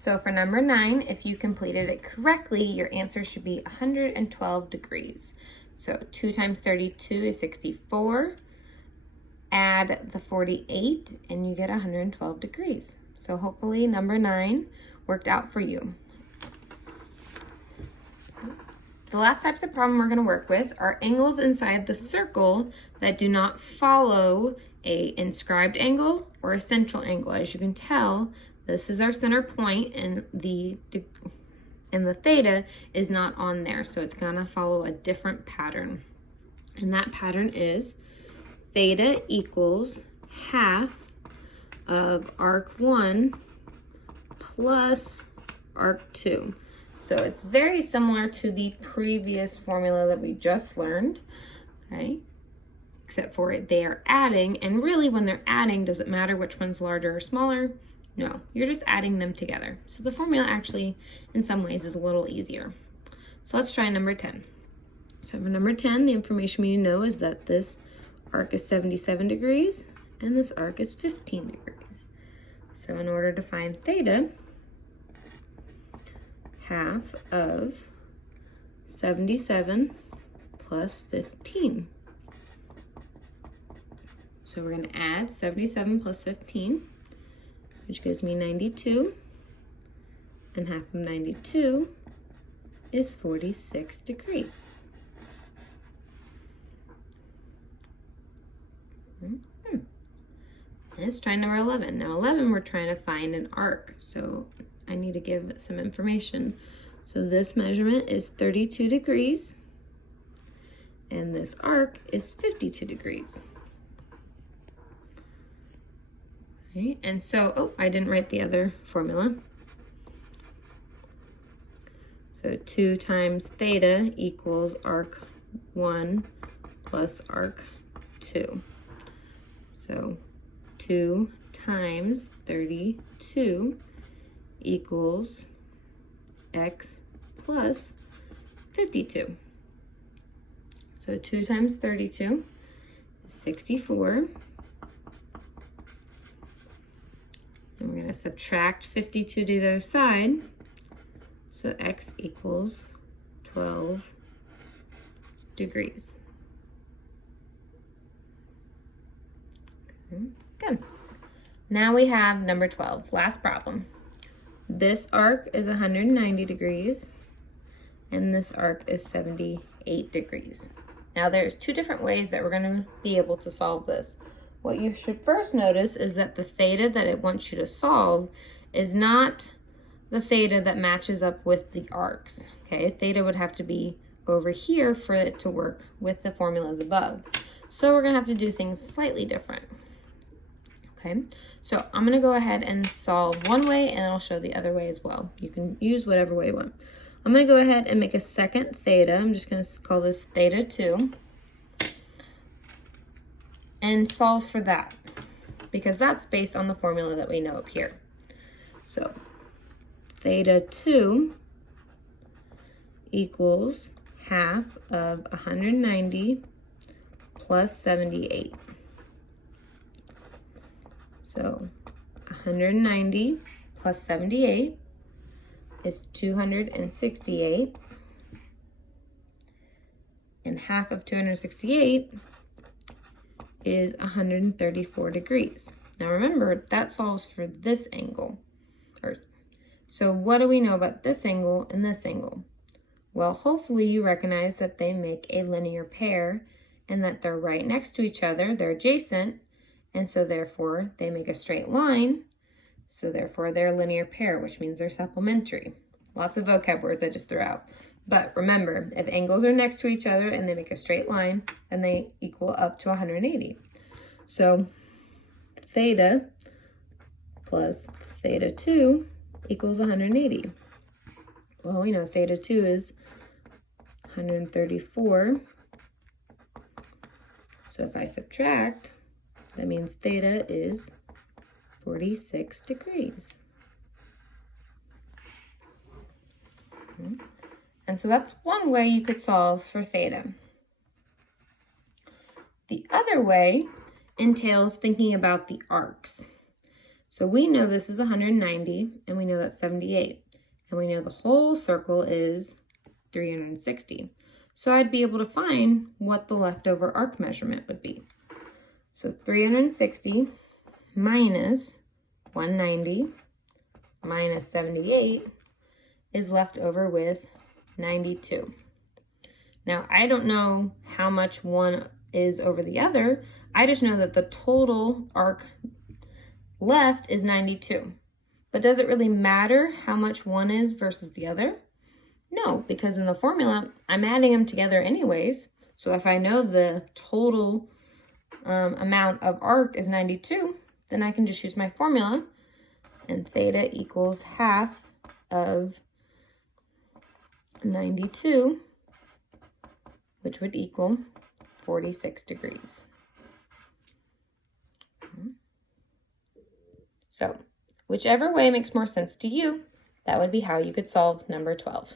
So for number 9, if you completed it correctly, your answer should be 112 degrees. So 2 times 32 is 64. Add the 48 and you get 112 degrees. So hopefully number 9 worked out for you. The last types of problem we're going to work with are angles inside the circle that do not follow a inscribed angle or a central angle. As you can tell, this is our center point and the theta is not on there. So it's going to follow a different pattern. And that pattern is theta equals half of arc 1 plus arc 2. So it's very similar to the previous formula that we just learned, okay? Except for they are adding, and really when they're adding, does it matter which one's larger or smaller? No, you're just adding them together. So the formula actually, in some ways, is a little easier. So let's try number 10. So for number 10, the information we need to know is that this arc is 77 degrees and this arc is 15 degrees. So in order to find theta, half of 77 plus 15. So we're going to add 77 plus 15, which gives me 92, and half of 92 is 46 degrees. Let's try number 11. Now 11, we're trying to find an arc, so I need to give some information. So this measurement is 32 degrees, and this arc is 52 degrees. Okay, and so, oh, I didn't write the other formula. So 2 times theta equals arc 1 plus arc 2. So 2 times 32 equals x plus 52. So 2 times 32 is 64. And we're going to subtract 52 to the other side. So x equals 12 degrees. Okay, good. Now we have number 12, last problem. This arc is 190 degrees and this arc is 78 degrees. Now there's 2 different ways that we're going to be able to solve this. What you should first notice is that the theta that it wants you to solve is not the theta that matches up with the arcs. Okay, theta would have to be over here for it to work with the formulas above. So we're going to have to do things slightly different. Okay, so I'm going to go ahead and solve one way and I'll show the other way as well. You can use whatever way you want. I'm going to go ahead and make a second theta. I'm just going to call this theta 2 and solve for that because that's based on the formula that we know up here. So theta 2 equals half of 190 plus 78. So 190 plus 78 is 268, and half of 268 is 134 degrees. Now remember, that solves for this angle. So what do we know about this angle and this angle? Well, hopefully you recognize that they make a linear pair and that they're right next to each other, they're adjacent, and so therefore they make a straight line, so therefore they're a linear pair, which means they're supplementary. Lots of vocab words I just threw out. But remember, if angles are next to each other and they make a straight line, then they equal up to 180. So theta plus theta 2 equals 180. Well, we know theta 2 is 134. So if I subtract, that means theta is 46 degrees. And so that's one way you could solve for theta. The other way entails thinking about the arcs. So we know this is 190, and we know that's 78. And we know the whole circle is 360. So I'd be able to find what the leftover arc measurement would be. So 360 minus 190 minus 78 is left over with 92. Now, I don't know how much one is over the other. I just know that the total arc left is 92. But does it really matter how much one is versus the other? No, because in the formula, I'm adding them together anyways. So if I know the total amount of arc is 92, then I can just use my formula, and theta equals half of 92, which would equal 46 degrees. So whichever way makes more sense to you, that would be how you could solve number 12.